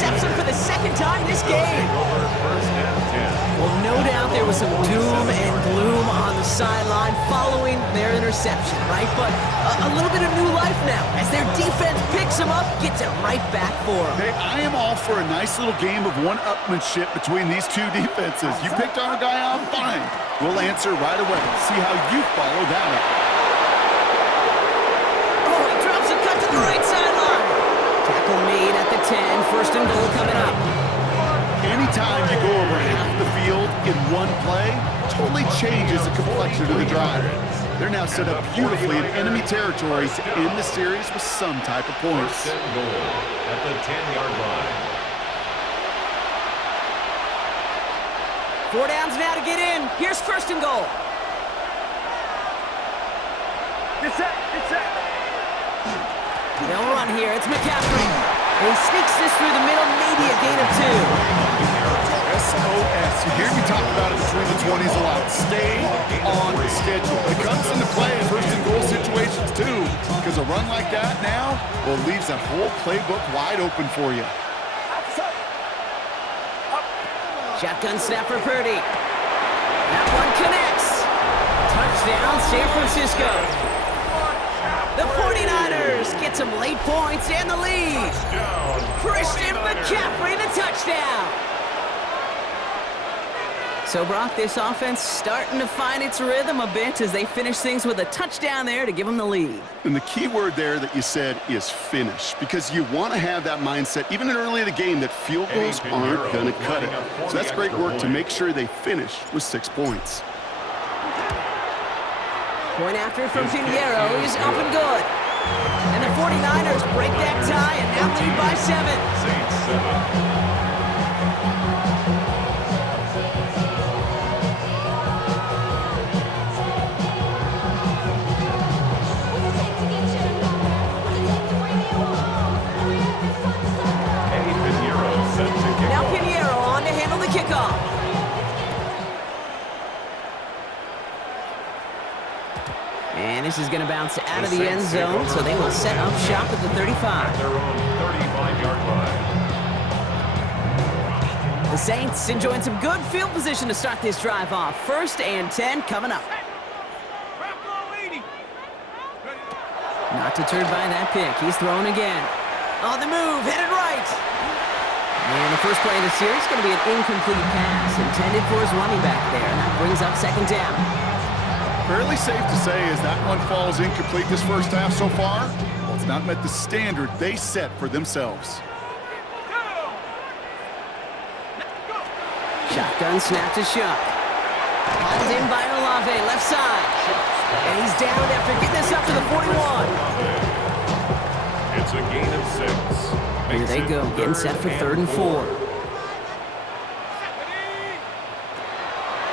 intercepts him for the second time this game. Well, no doubt there was some doom and gloom on the sideline following their interception, right? But a little bit of new life now as their defense picks him up, gets it right back for him. Hey, I am all for a nice little game of one-upmanship between these two defenses. You picked our guy out, fine. We'll answer right away. See how you follow that up. Oh, he drops a cut to the right sideline. Tackle made at the 10, first and goal coming up. Anytime you go over half the field in one play, totally changes the complexion of the drive. They're now set up beautifully in enemy territory to end the series with some type of points. First and goal at the 10-yard line. 4 downs now to get in. Here's first and goal. Get set, get set. They'll run here. It's McCaffrey. And he sneaks this through the middle, maybe a gain of 2. SOS. You hear me talk about it between the 20s a lot. Stay on schedule. It comes into play in first and goal situations too, because a run like that now, well, leaves that whole playbook wide open for you. Shotgun snap for Purdy. That one connects. Touchdown, San Francisco. The 49ers get some late points and the lead. Christian McCaffrey, the touchdown. So, Brock, this offense starting to find its rhythm a bit as they finish things with a touchdown there to give them the lead. And the key word there that you said is finish, because you want to have that mindset, even in early in the game, that field goals aren't going to cut it. So that's great work to make sure they finish with 6 points. Point after from Pinheiro is up and good. And the 49ers break that tie and now lead by 7. Saints 7. Now Pinheiro on to handle the kickoff. And this is going to bounce out of the end zone, so they will set up shop at the 35. Their own 35-yard line. The Saints enjoying some good field position to start this drive off. First and 10 coming up. Not deterred by that pick. He's thrown again. On the move, headed right. And the first play of the series is going to be an incomplete pass intended for his running back there. And that brings up second down. Fairly safe to say as that one falls incomplete this first half so far, well, it's not met the standard they set for themselves. Shotgun snap to Shuck. Hauled in by Olave, left side. And he's down after getting this up to the 41. It's a gain of 6. Here they go, getting set for 3rd and 4.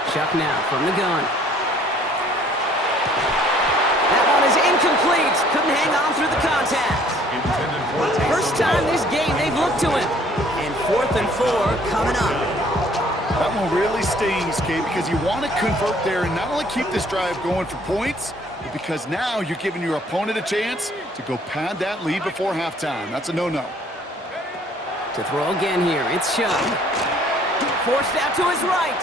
Shuck now from the gun. That one is incomplete. Couldn't hang on through the contact. First time this game they've looked to him. And 4th and 4 coming up. That one really stings, Kate, because you want to convert there and not only keep this drive going for points, but because now you're giving your opponent a chance to go pad that lead before halftime. That's a no-no. To throw again here, it's Shuck. Forced out to his right.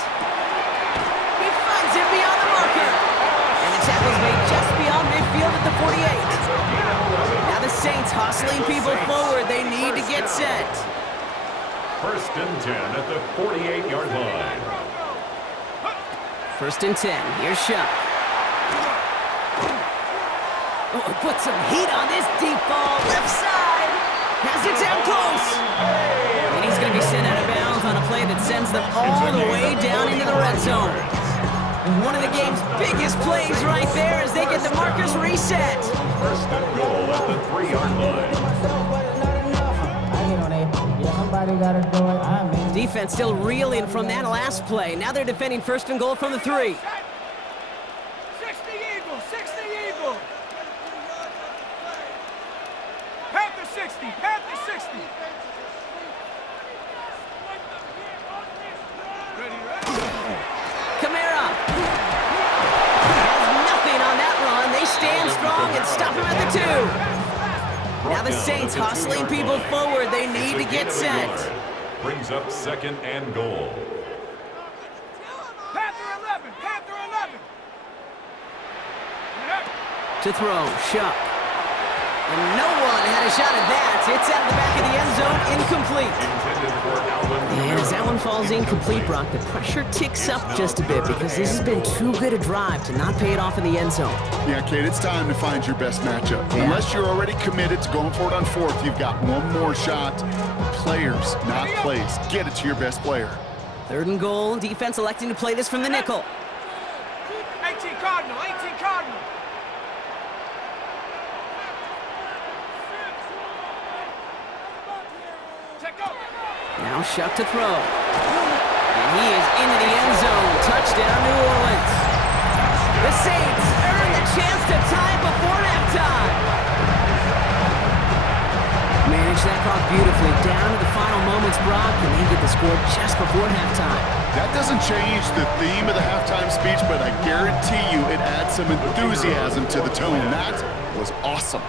He finds it beyond the marker. And the tackle's made just beyond midfield at the 48. Now the Saints hustling people forward. They need to get set. First and 10 at the 48-yard line. First and 10. Here's Shuck. Oh, put some heat on this deep ball. Left side. Has it down close. And he's going to be sent out of bounds on a play that sends them all the way down into the red zone. One of the game's biggest plays right there as they get the markers reset. First and goal at the 3-yard line. Defense still reeling from that last play. Now they're defending first and goal from the 3. 60 Eagles, 60 Eagles. Panther 60, Panther 60. Kamara has nothing on that run. They stand strong and stop him at the 2. Now the Saints hustling people forward. They need to get set. Brings up 2nd and goal. Panther 11, Panther 11. To throw, Shuck. And no one had a shot at that. It's out of the back of the end zone, incomplete. And as that one falls incomplete, Brock, the pressure ticks up just a bit because this has been too good a drive to not pay it off in the end zone. Yeah, Kate, it's time to find your best matchup. Yeah. Unless you're already committed to going for it on 4th, you've got one more shot. Players, not plays. Get it to your best player. 3rd and goal. Defense electing to play this from the nickel. 18 Cardinal, 18 Cardinal. Now Shuck to throw. And he is into the end zone. Touchdown, New Orleans. The Saints earn the chance to tie before halftime. Manage that clock beautifully. Down to the final moments, Brock, and they get the score just before halftime. That doesn't change the theme of the halftime speech, but I guarantee you it adds some enthusiasm to the tone. That was awesome.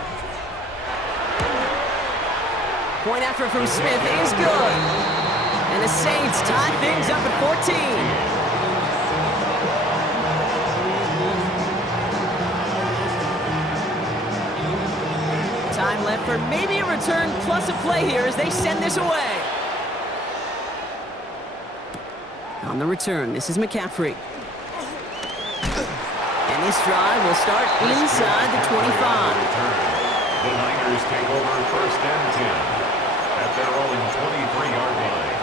Point after from Smith is good. And the Saints tie things up at 14. Time left for maybe a return plus a play here as they send this away. On the return, this is McCaffrey. And this drive will start inside the 25. The Niners take over 1st and 10 at their own 23-yard line.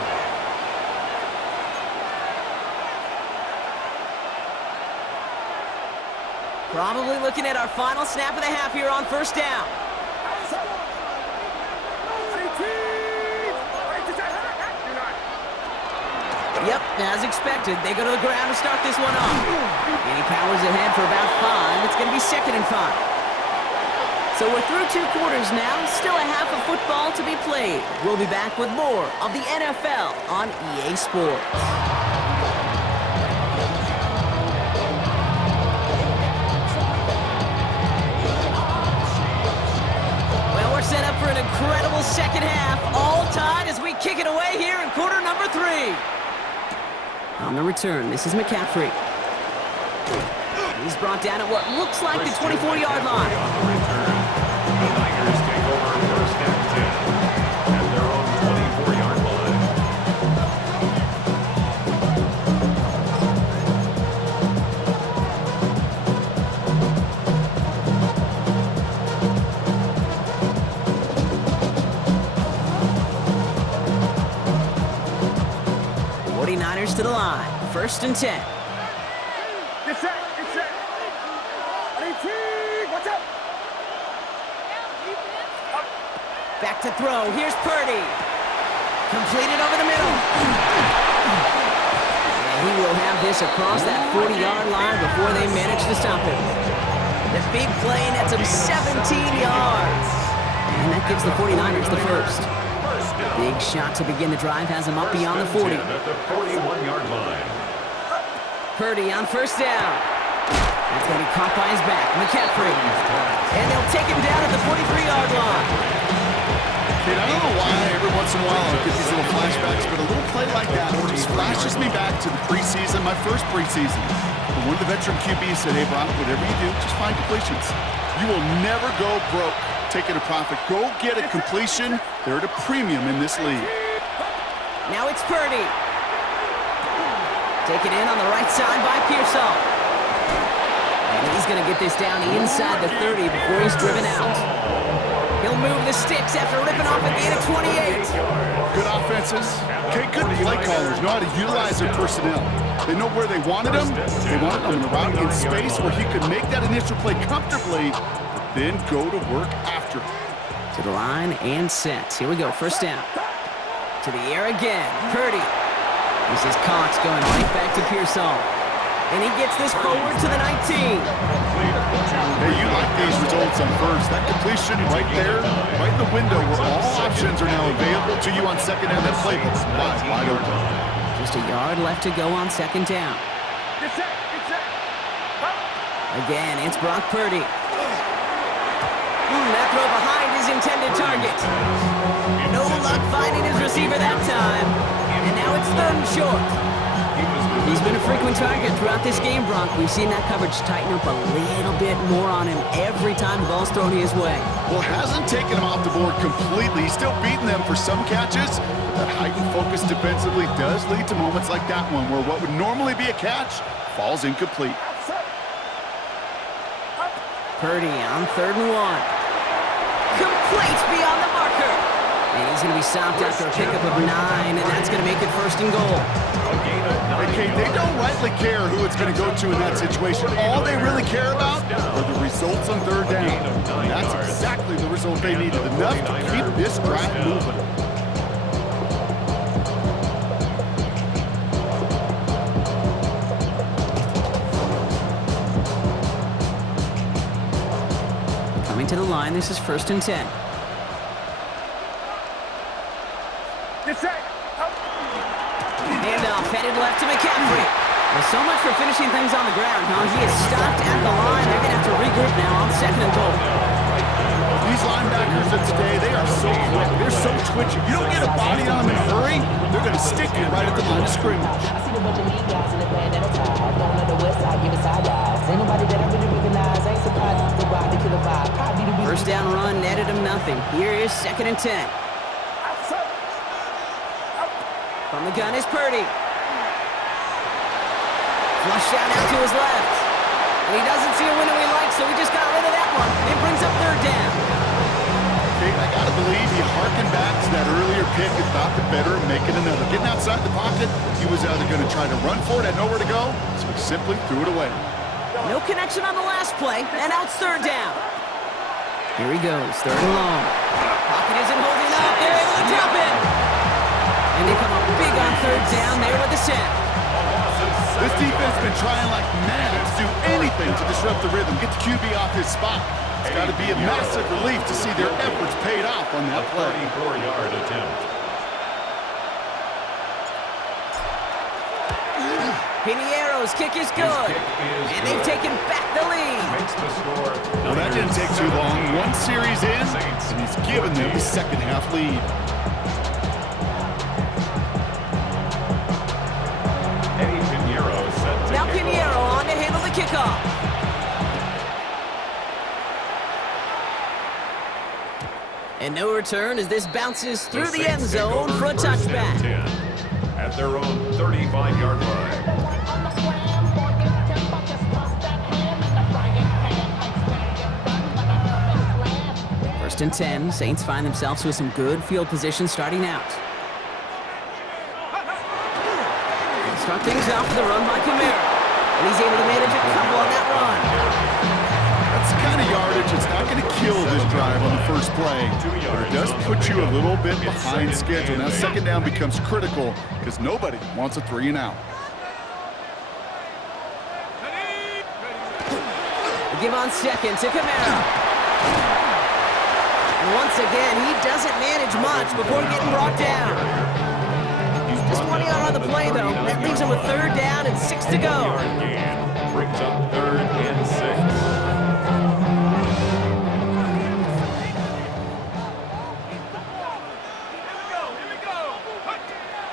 Probably looking at our final snap of the half here on 1st down. Yep, as expected, they go to the ground to start this one off. And he powers ahead for about 5. It's going to be 2nd and 5. So we're through 2 quarters now, still a half of football to be played. We'll be back with more of the NFL on EA Sports. Well, we're set up for an incredible second half, all tied as we kick it away here in quarter number 3. On the return, this is McCaffrey. He's brought down at what looks like the 24-yard line. The Niners take over 1st and 10 at their own 24-yard line. Niners to the line. 1st and 10. Get set, get set. 18, watch out. Back to throw. Here's Purdy. Completed over the middle. And he will have this across that 40-yard line before they manage to stop him. The big play nets him 17 yards. And that gives the 49ers the first. Big shot to begin the drive has him up beyond the 40. At the 41-yard line. Purdy on 1st down. That's going to be caught by his back. McCaffrey. And they'll take him down at the 43-yard line. Kid, I don't know why every once in a while I get these little flashbacks, but a little play like that just flashes me back to the preseason, my first preseason. And one of the veteran QBs said, hey, Brock, whatever you do, just find completions. You will never go broke taking a profit. Go get a completion. They're at a premium in this league. Now it's Purdy. Taken in on the right side by Pearsall. And he's going to get this down inside the 30 before he's driven out. He'll move the sticks after ripping off a gain of 28. Good offenses. Okay, good play callers know how to utilize their personnel. They know where they wanted him. They wanted him in the route in space where he could make that initial play comfortably, but then go to work after. To the line and set. Here we go, 1st down. To the air again. Purdy. This is Cox going right back to Pearsall. And he gets this forward to the 19. Hey, you like these results on 1st. That completion right there, right in the window where all options are now available to you on 2nd down. That playbook's wide open. Just a yard left to go on 2nd down. Get set, get set. Again, it's Brock Purdy. That throw behind is intended target. No luck finding his receiver that time. And now it's 3rd and short. He's been a frequent target throughout this game, Bronk. We've seen that coverage tighten up a little bit more on him every time the ball's thrown his way. Well, hasn't taken him off the board completely. He's still beating them for some catches. But that heightened focus defensively does lead to moments like that one, where what would normally be a catch falls incomplete. Purdy on 3rd and 1. Complete beyond the marker. And he's going to be stopped after a pickup of 9, and that's going to make it 1st and goal. Okay, they don't rightly care who it's going to go to in that situation. All they really care about are the results on 3rd down. And that's exactly the result they needed, enough to keep this drive moving. Coming to the line, this is 1st and 10. Handoff headed left to McCaffrey. Well, so much for finishing things on the ground, huh? He is stopped at the line. They're going to have to regroup now on 2nd and goal. These linebackers of today, they are so quick. They're so twitchy. You don't get a body on them in a hurry, they're going to stick you right at the line of scrimmage. I see a bunch of mean guys in the band that'll tie. Going to the west side, give it side eyes. Ain't nobody that I really recognize. Ain't surprised to ride the killer vibe. Probably the 1st down run netted him nothing. Here is 2nd and 10. From the gun is Purdy. Flushed out to his left. And he doesn't see a window he likes, so he just got rid of that one. It brings up 3rd down. Okay, I got to believe he harkened back to that earlier pick and thought the better of making another. Getting outside the pocket, he was either going to try to run for it, had nowhere to go, so he simply threw it away. No connection on the last play, and now it's 3rd down. Here he goes, 3rd and long. Pocket isn't holding up. They're able to drop it. And they come up big on 3rd down there with the sack. This defense has been trying like mad to do anything to disrupt the rhythm, get the QB off his spot. It's got to be a massive relief to see their efforts paid off on that play. 34-yard attempt. Piniero's kick is good. And they've taken back the lead. Makes the score. Well, that didn't take too long. One series in, and he's given them the 2nd half lead. Now Piniero on to handle the kickoff. And no return as this bounces through the end zone for a touchback. At their own 35-yard line. 1st and 10. Saints find themselves with some good field position starting out. Start things off with a run by Kamara. And he's able to manage a couple on that run. That's the kind of yardage that's not going to kill this drive on the first play. But it does put you a little bit behind schedule. Now 2nd down becomes critical because nobody wants a 3 and out. They give on 2nd to Kamara. And once again, he doesn't manage much before getting brought down. Just 20 on the play, though. That leaves him with 3rd down and 6 to go. Brings up 3rd and 6.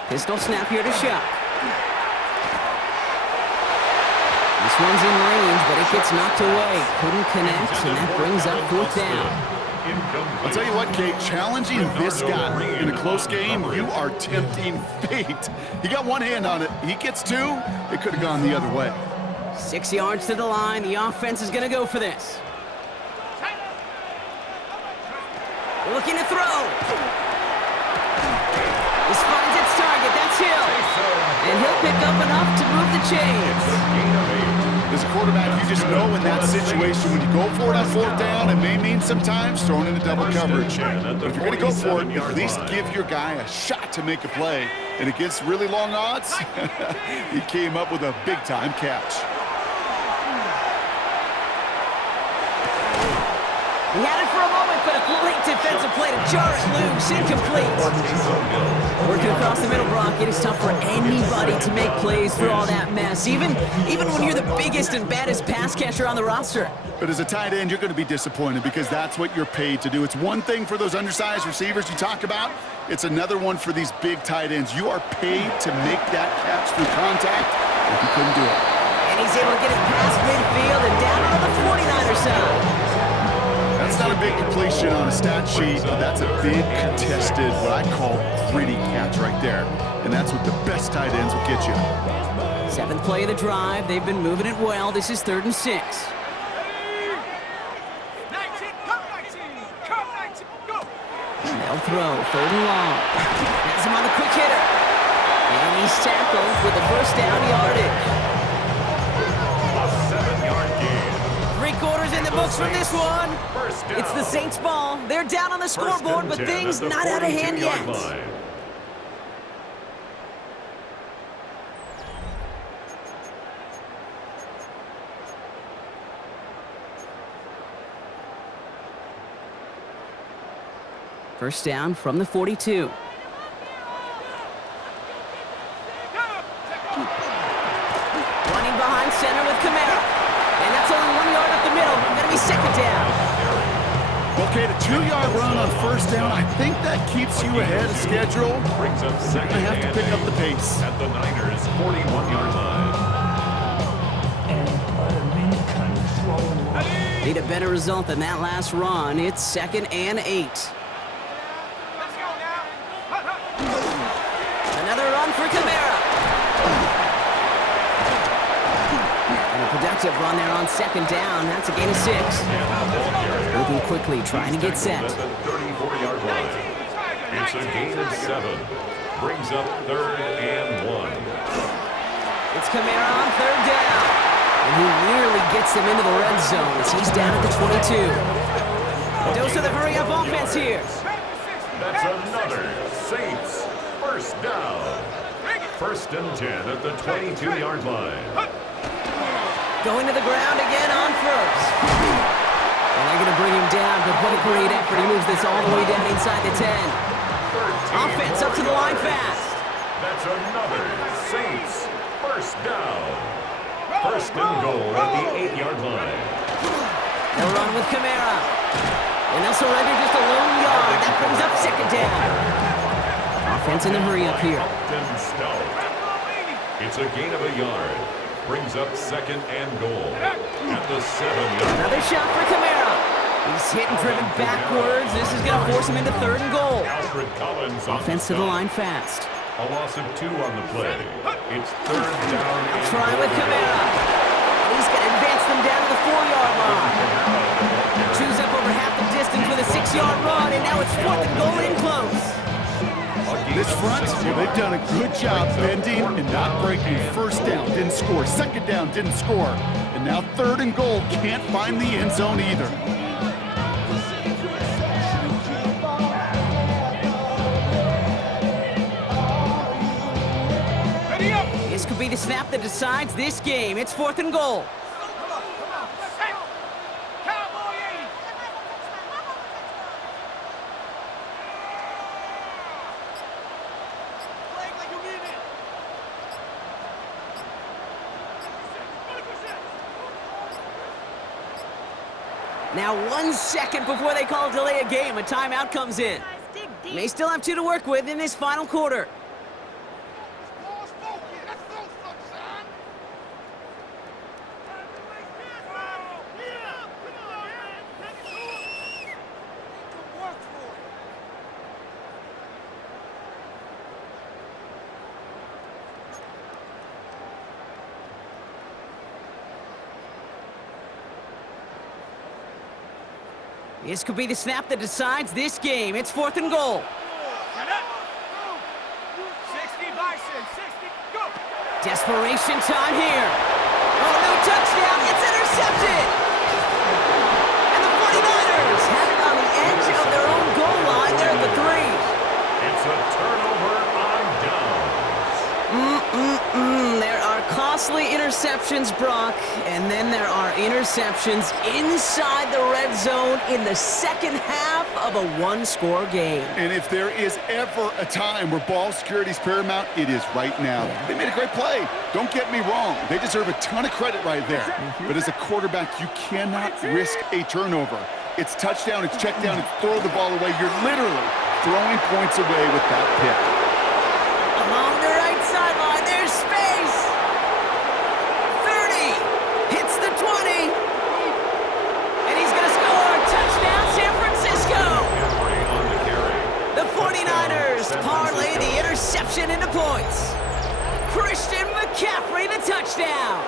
Pistol snap here to Shuck. This one's in range, but it gets knocked away. Couldn't connect, and that brings up 4th down. I'll tell you what, Kate, challenging this guy in a close game, you are tempting fate. He got one hand on it. He gets 2, it could have gone the other way. 6 yards to the line. The offense is going to go for this. Looking to throw. This finds its target. That's Hill. And he'll pick up enough to move the chains. As a quarterback, you just know in that situation, when you go for it on 4th down, it may mean sometimes throwing into double coverage. But if you're going to go for it, at least give your guy a shot to make a play. And against really long odds, he came up with a big-time catch. He had it for a moment, but a great defensive play to jar it loose. Incomplete. Working across the middle, Brock, it is tough for anybody to make plays through all that mess, even when you're the biggest and baddest pass catcher on the roster. But as a tight end, you're going to be disappointed because that's what you're paid to do. It's one thing for those undersized receivers you talk about. It's another one for these big tight ends. You are paid to make that catch through contact, and you couldn't do it. And he's able to get it past midfield and down on the 49er side. That's not a big completion on a stat sheet, but that's a big contested, what I call gritty catch right there. And that's what the best tight ends will get you. 7th play of the drive. They've been moving it well. This is 3rd and 6. 19, come 19, go! They'll throw, 3rd and long. Has him on the quick hitter. And he's tackled with the first down yardage. A 7-yard gain. 3 quarters in the books from this one. It's the Saints' ball. They're down on the scoreboard, but things not out of hand yet. First down from the 42. Running behind center with Kamara. And that's only 1 yard up the middle. Going to be 2nd down. Okay, the 2-yard run on first down, I think that keeps you ahead of schedule. Brings up You're going to have to pick up the pace. At the Niners' 41-yard line. Need a better result than that last run. It's 2nd and 8. Let's go now. Another run for Kamara. And a productive run there on 2nd down. That's a gain of 6. Moving quickly, trying to get set. At the 34-yard line. It's a gain of 7. Brings up 3rd and 1. It's Kamara on 3rd down. And he nearly gets them into the red zone as he's down at the 22. A dose of the hurry-up offense here. That's another Saints first down. 1st and 10 at the 22-yard line. Going to the ground again on 1st. And they're going to bring him down, but what a great effort. He moves this all the way down inside the 10. Offense up to the line fast. That's another Saints first down. 1st and goal at the 8-yard line. They'll run with Kamara. And they'll surrender just a lone yard. That brings up 2nd down. Offense in the hurry up here. Captain Stout. It's a gain of a yard. Brings up 2nd and goal at the 7-yard. Another shot for Kamara. He's hit and driven backwards. This is going to force him into 3rd and goal. Alfred Collins on Offense to the line fast. A loss of 2 on the play. It's 3rd down. They'll try with Kamara. He's going to advance them down to the 4-yard line. Chews up over half the distance with a 6-yard run, and now it's 4th and goal in close. This front, well, they've done a good job bending and not breaking. First down, didn't score. 2nd down, didn't score. And now 3rd and goal, can't find the end zone either. This could be the snap that decides this game. It's 4th and goal. Hey, Cowboy 80. Play like you mean it. Now 1 second before they call delay a game, a timeout comes in. May still have 2 to work with in this final quarter. This could be the snap that decides this game. It's 4th and goal. 60 Bison, 60, go! Desperation time here. Oh, no touchdown. It's intercepted. And the 49ers have it on the edge of their own goal line there at the 3. It's a turnover on downs. There are costly interceptions, Brock, and then there are interceptions inside the red zone in the second half of a one-score game. And if there is ever a time where ball security is paramount, it is right now. They made a great play. Don't get me wrong. They deserve a ton of credit right there. But as a quarterback, you cannot risk a turnover. It's touchdown, it's check down, it's throw the ball away. You're literally throwing points away with that pick. Along the right sideline, there's space. 30, hits the 20. And he's going to score. Touchdown, San Francisco. The 49ers parlay the interception into points. Christian McCaffrey, the touchdown.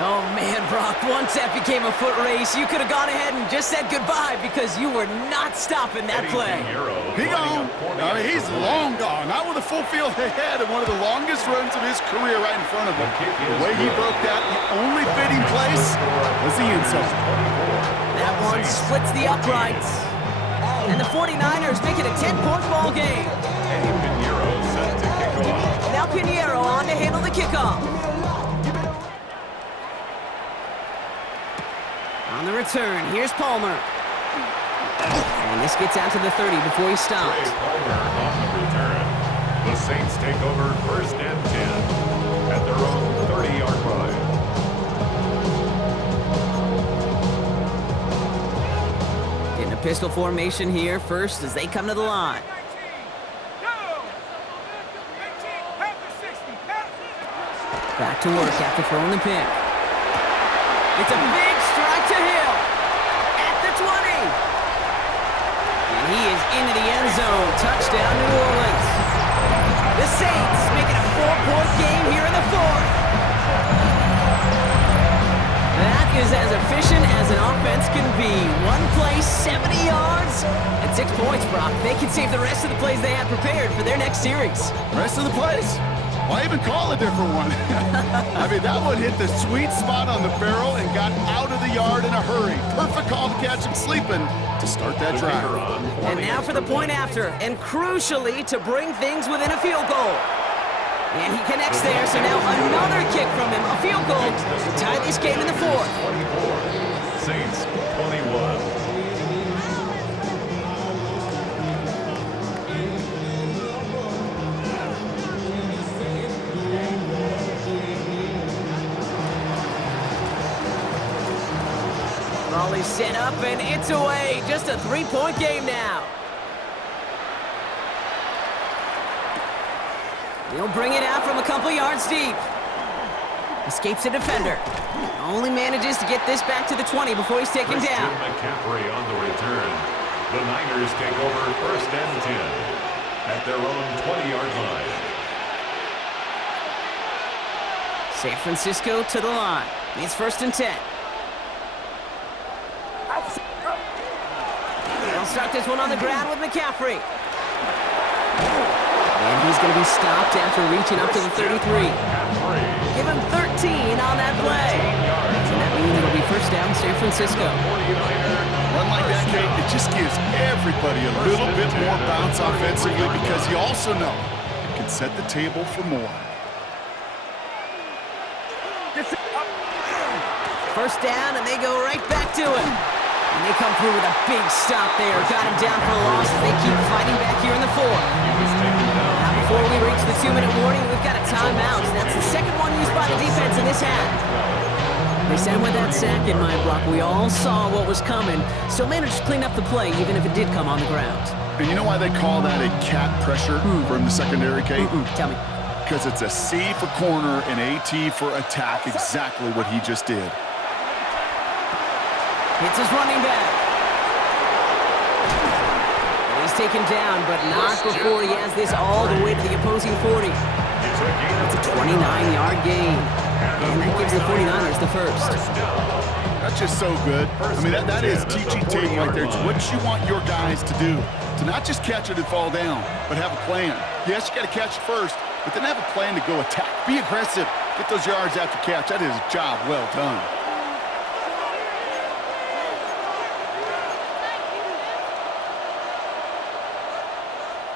Oh, man, Brock, once that became a foot race, you could have gone ahead and just said goodbye because you were not stopping that play. He gone. I mean, he's long gone. Not with a full field ahead and one of the longest runs of his career right in front of him. The way he broke that, the only fitting place was the end zone. That one splits the uprights. And the 49ers make it a 10-point ball game. Now Pinheiro on to handle the kickoff. On the return, here's Palmer. And this gets out to the 30 before he stops. Palmer on the return. The Saints take over 1st and 10 at their own 30-yard line. Getting a pistol formation here first as they come to the line. Back to work after throwing the pick. It's a big strike to Hill at the 20. And he is into the end zone. Touchdown, New Orleans. The Saints make it a 4-point game here in the 4th. That is as efficient as an offense can be. One play, 70 yards, and 6 points, Brock. They can save the rest of the plays they have prepared for their next series. Rest of the plays? Why even call a different one? I mean, that one hit the sweet spot on the barrel and got out of the yard in a hurry. Perfect call to catch him sleeping to start that drive. And now for the point after, and crucially to bring things within a field goal. And he connects there, so now another kick from him, a field goal to tie this game in the 4th. 24, Saints 21. Volley set up, and it's away. Just a 3-point game now. He'll bring it out from a couple yards deep. Escapes a defender. Only manages to get this back to the 20 before he's taken down. McCaffrey on the return. The Niners take over 1st and 10 at their own 20-yard line. San Francisco to the line. It's 1st and 10. They'll start this one on the ground with McCaffrey. And he's going to be stopped after reaching up to the 33. Give him 13 on that play. And that means it'll be 1st down San Francisco. Run like that, Kate, it just gives everybody a little bit more bounce offensively because you also know it can set the table for more. 1st down, and they go right back to him. And they come through with a big stop there. Got him down for a loss as they keep fighting back here in the 4th. Now before we reach the 2-minute warning, we've got a timeout. That's the second one used by the defense in this half. They said with that sack in mind, Brock, we all saw what was coming. Still managed to clean up the play, even if it did come on the ground. And you know why they call that a cat pressure from the secondary, Kate? Tell me. Because it's a C for corner and AT for attack, exactly what he just did. It's his running back. And he's taken down, but not before he has this all the way to the opposing 40. It's a 29-yard gain. And that gives the 49ers the 1st. That's just so good. I mean, that is teaching tape right there. It's what you want your guys to do. To not just catch it and fall down, but have a plan. Yes, you got to catch it first, but then have a plan to go attack. Be aggressive. Get those yards after catch. That is a job well done.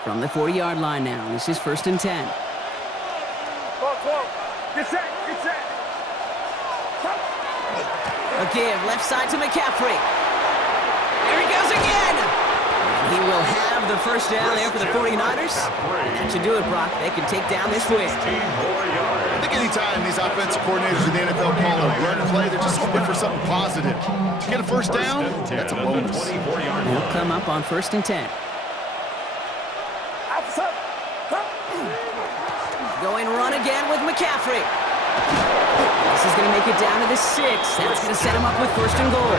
From the 40-yard line now, this is 1st and 10. Get set, get set. A give, left side to McCaffrey. There he goes again. He will have the first down there for the 49ers. And that should do it, Brock. They can take down this win. I think anytime these offensive coordinators in the NFL call a run play, they're just hoping for something positive. To get a first down, that's a bonus. They'll come up on 1st and 10. Going run again with McCaffrey. This is going to make it down to the 6. That's going to set him up with 1st and goal.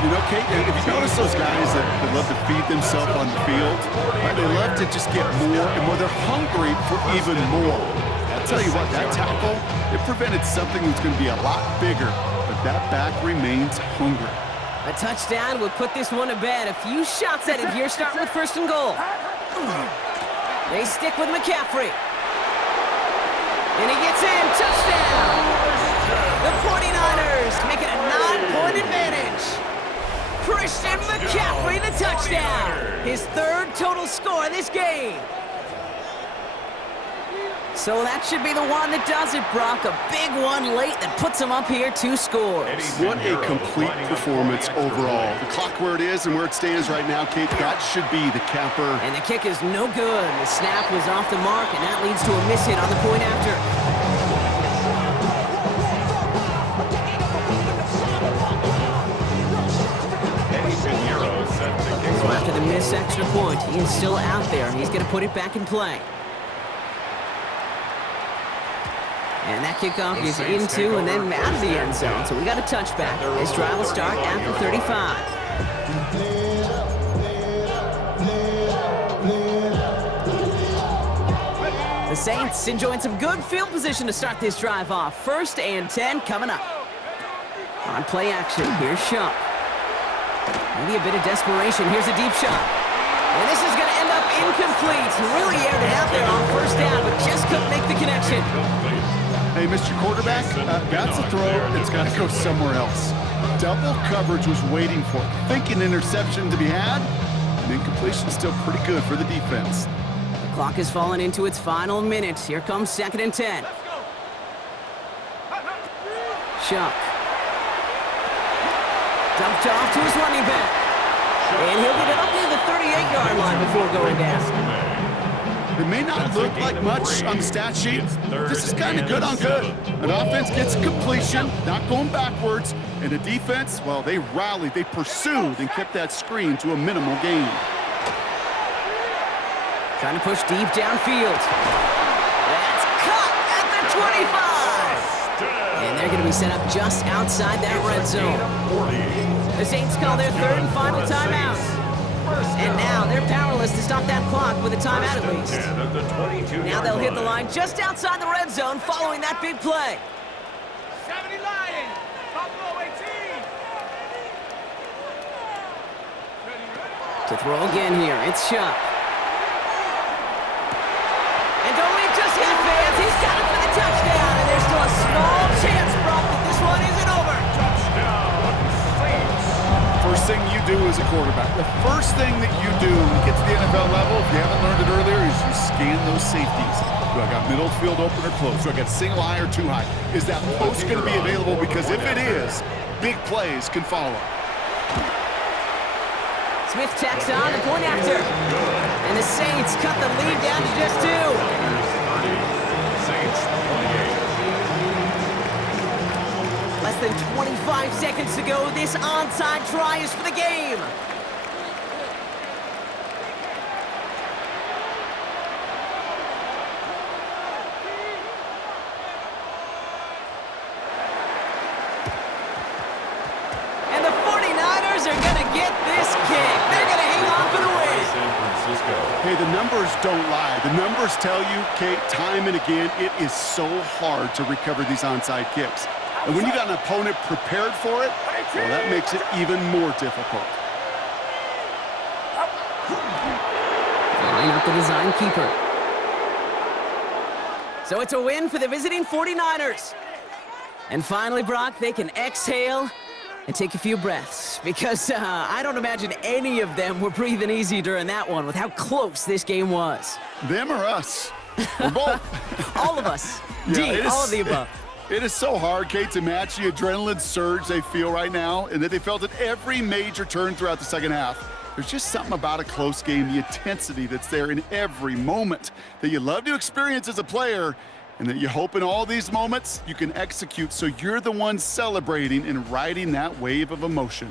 You know, Kate, if you notice those guys that love to feed themselves on the field, they love to just get more and more. They're hungry for even more. I'll tell you what, that tackle, it prevented something that's going to be a lot bigger, but that back remains hungry. A touchdown will put this one to bed. A few shots at it here, starting with 1st and goal. They stick with McCaffrey. And he gets in. Touchdown! The 49ers make it a 9-point advantage. Christian McCaffrey, the touchdown. His 3rd total score in this game. So that should be the one that does it, Brock. A big one late that puts him up here 2 scores. What a complete performance overall. The clock where it is and where it stands right now, Kate, that should be the capper. And the kick is no good. The snap was off the mark, and that leads to a miss hit on the point after. So after the missed extra point, he is still out there. He's going to put it back in play. And that kickoff is into and then out of the end zone. So we got a touchback. This drive will start after 35. The Saints enjoying some good field position to start this drive off. 1st and 10 coming up. On play action, here's Shump. Maybe a bit of desperation. Here's a deep shot. And this is going to end up incomplete. He really aired it out there on 1st down, but just couldn't make the connection. Hey, Mr. Quarterback, that's a throw that's got to go somewhere else. Double coverage was waiting for it. Thinking interception to be had, and incompletion still pretty good for the defense. The clock has fallen into its final minutes. Here comes 2nd and 10. Shump. Dumped off to his running back. And he'll get it up near the 38-yard line before going down. It may not look like much on the stat sheet. This is kind of good on good. An offense gets completion, not going backwards, and the defense, well, they rallied, they pursued, and kept that screen to a minimal gain. Trying to push deep downfield. That's cut at the 25. And they're going to be set up just outside that red zone. The Saints call their 3rd and final timeout. And now they're powerless to stop that clock with a timeout at least. Now they'll hit the line just outside the red zone following that big play. 70 Lions, Buffalo 18. To throw again here, it's Shump. And don't leave just yet, fans. He's got it for the touchdown. And there's still a small chance, Brock, that this one isn't over. First thing you do as a quarterback, the first thing that you do when you get to the NFL level, if you haven't learned it earlier, is you scan those safeties. Do I got middle field open or close? Do I got single high or too high? Is that post going to be available? Because if it is, big plays can follow. Smith tacks on the point after. And the Saints cut the lead down to just 2. Saints 28. Less than 25 seconds to go. This onside try is for the game. And the 49ers are going to get this kick. They're going to hang on for the win. San Francisco. Hey, the numbers don't lie. The numbers tell you, Kate, time and again, it is so hard to recover these onside kicks. And when you got an opponent prepared for it, well, that makes it even more difficult. Line up the design keeper. So it's a win for the visiting 49ers. And finally, Brock, they can exhale and take a few breaths. Because I don't imagine any of them were breathing easy during that one with how close this game was. Them or us? We're both. All of us. Yeah, D, all of the above. It is so hard, Kate, to match the adrenaline surge they feel right now and that they felt at every major turn throughout the second half. There's just something about a close game, the intensity that's there in every moment that you love to experience as a player, and that you hope in all these moments you can execute so you're the one celebrating and riding that wave of emotion.